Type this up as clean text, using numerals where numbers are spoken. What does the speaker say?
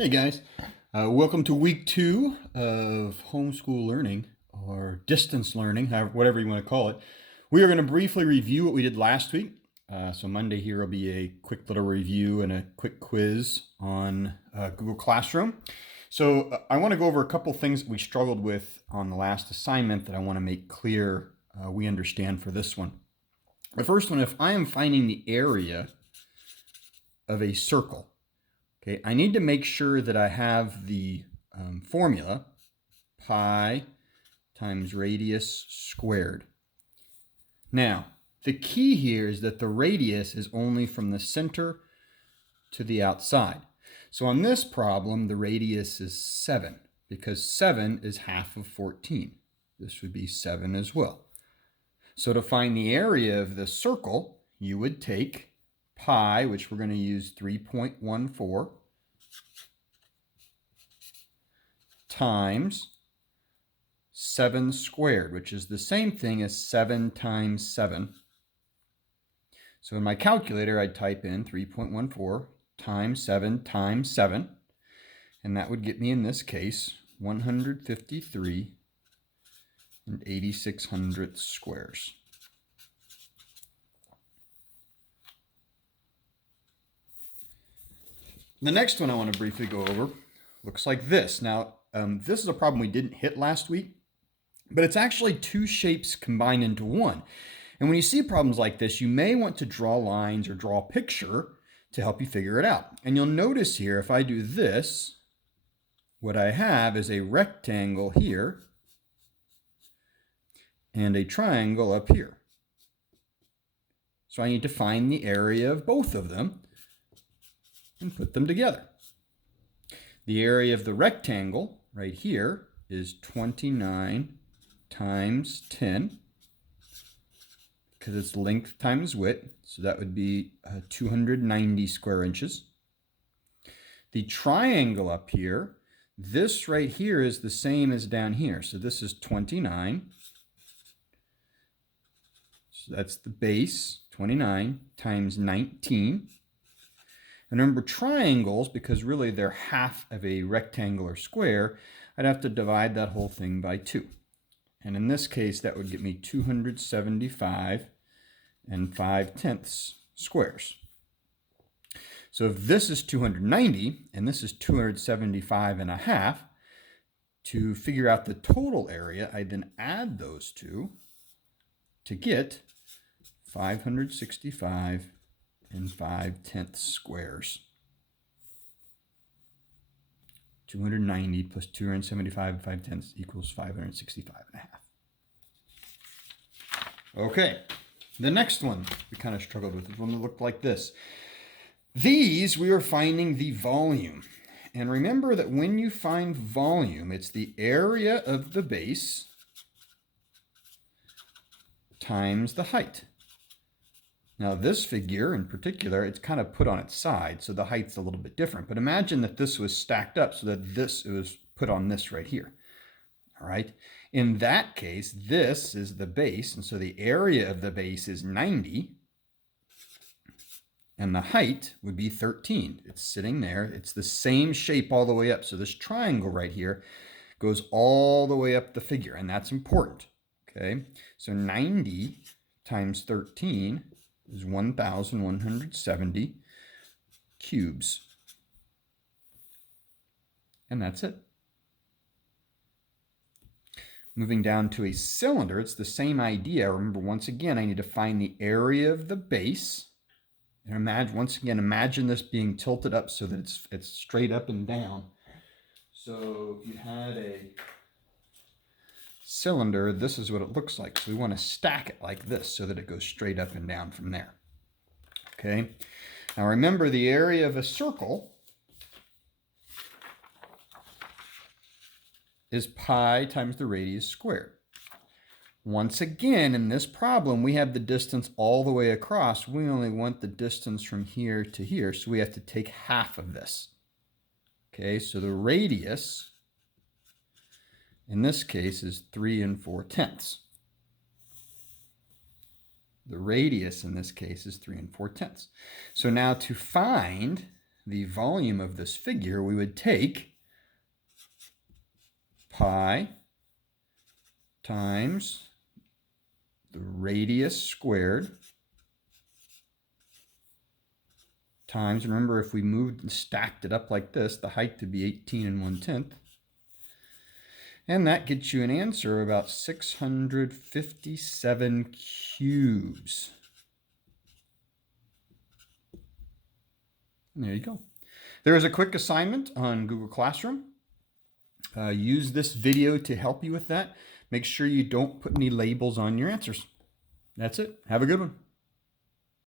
Hey guys, welcome to week 2 of homeschool learning or distance learning, whatever you want to call it. We are going to briefly review what we did last week. So Monday here will be a quick little review and a quick quiz on Google Classroom. So I want to go over a couple things that we struggled with on the last assignment that I want to make clear we understand for this one. The first one, if I am finding the area of a circle, okay, I need to make sure that I have the formula pi times radius squared. Now, the key here is that the radius is only from the center to the outside. So on this problem, the radius is 7 because 7 is half of 14. This would be 7 as well. So to find the area of the circle, you would take pi, which we're going to use 3.14, times 7 squared, which is the same thing as 7 times 7. So in my calculator, I'd type in 3.14 times 7 times 7, and that would get me, in this case, 153 and 8600 squares. The next one I want to briefly go over looks like this. Now, this is a problem we didn't hit last week, but it's actually two shapes combined into one. And when you see problems like this, you may want to draw lines or draw a picture to help you figure it out. And you'll notice here, if I do this, what I have is a rectangle here and a triangle up here. So I need to find the area of both of them and put them together. The area of the rectangle right here is 29 times 10, because it's length times width, so that would be 290 square inches. The triangle up here, this right here is the same as down here, so this is 29. So that's the base, 29 times 19. And remember, triangles, because really they're half of a rectangle or square, I'd have to divide that whole thing by 2. And in this case, that would get me 275 and 5/10 squares. So if this is 290 and this is 275 and a half, to figure out the total area, I then add those two to get 565 and 5/10 squares. 290 plus 275 and 5/10 equals 565 and a half. Okay, the next one we kind of struggled with is one that looked like this. These, we are finding the volume. And remember that when you find volume, it's the area of the base times the height. Now this figure in particular, it's kind of put on its side, so the height's a little bit different. But imagine that this was stacked up so that this was put on this right here. All right. In that case, this is the base, and so the area of the base is 90, and the height would be 13. It's sitting there. It's the same shape all the way up. So this triangle right here goes all the way up the figure, and that's important. Okay. So 90 times 13 is 1,170 cubes. And that's it. Moving down to a cylinder, it's the same idea. Remember, once again, I need to find the area of the base. And imagine this being tilted up so that it's straight up and down. So if you had a cylinder, this is what it looks like. So we want to stack it like this so that it goes straight up and down from there. Okay. Now remember, the area of a circle is pi times the radius squared. Once again, in this problem, we have the distance all the way across. We only want the distance from here to here, so we have to take half of this. Okay, so the radius in this case is 3 4/10. The radius in this case is 3 4/10. So now to find the volume of this figure, we would take pi times the radius squared times, remember if we moved and stacked it up like this, the height would be 18 1/10. And that gets you an answer of about 657 cubes. And there you go. There is a quick assignment on Google Classroom. Use this video to help you with that. Make sure you don't put any labels on your answers. That's it. Have a good one.